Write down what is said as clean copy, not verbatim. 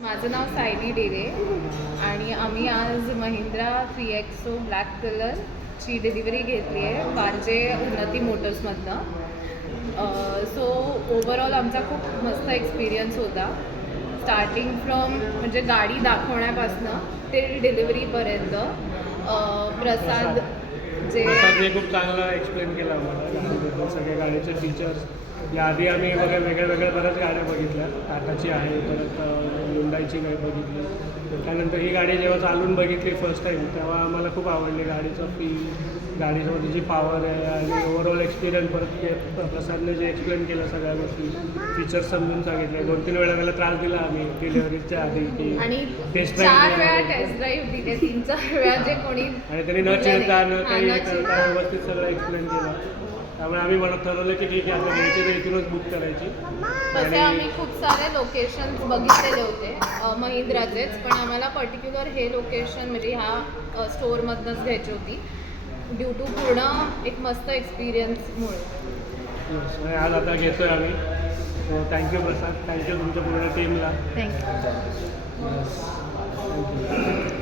माझं नाव सायली डेरे आणि आम्ही आज महिंद्रा 3XO ब्लॅक कलरची डिलिव्हरी घेतली आहे वारजे उन्नती मोटर्समधनं. सो ओव्हरऑल आमचा खूप मस्त एक्सपिरियन्स होता. स्टार्टिंग फ्रॉम म्हणजे गाडी दाखवण्यापासनं ते डिलिव्हरीपर्यंत. प्रसाद प्रसादने खूप चांगला एक्सप्लेन केला आम्हाला सगळ्या गाडीचे फीचर्स. याआधी आम्ही वेगळ्या बऱ्याच गाड्या बघितल्या, टाटाची आहे, परत हुंडाईची गाडी बघितली. त्यानंतर ही गाडी जेव्हा चालून बघितली फर्स्ट टाईम तेव्हा आम्हाला खूप आवडली गाडीचं फील, गाडीमध्ये जी पॉवर आहे आणि ओव्हरऑल एक्सपिरियन्स. परत ते प्रसादने जे एक्सप्लेन केलं सगळ्या गोष्टी, फीचर्स समजून सांगितले. 2-3 वेळा त्याला त्रास दिला आम्ही डिलिव्हरीच्या आधी की आणि टेस्ट 4 वेळा टेस्ट ड्राईव्ह दिले, 3-4 वेळा जे कोणी आणि त्यांनी न चिरता न काही करता व्यवस्थित सगळं एक्सप्लेन केलं. त्यामुळे आम्ही म्हणत ठरवलं की ठीक आहे, आता घ्यायची तर इथूनच बुक करायची. तसे आम्ही खूप सारे लोकेशन्स बघितलेले होते महिंद्राचेच, पण आम्हाला पर्टिक्युलर हे लोकेशन म्हणजे ह्या स्टोअरमधनंच घ्यायची होती ड्यू टू पूर्ण एक मस्त एक्सपिरियन्समुळे. आज आता घेतो आहे आम्ही. सो थँक्यू प्रसाद, थँक्यू तुमच्या पूर्ण टीमला. थँक्यू. थँक्यू.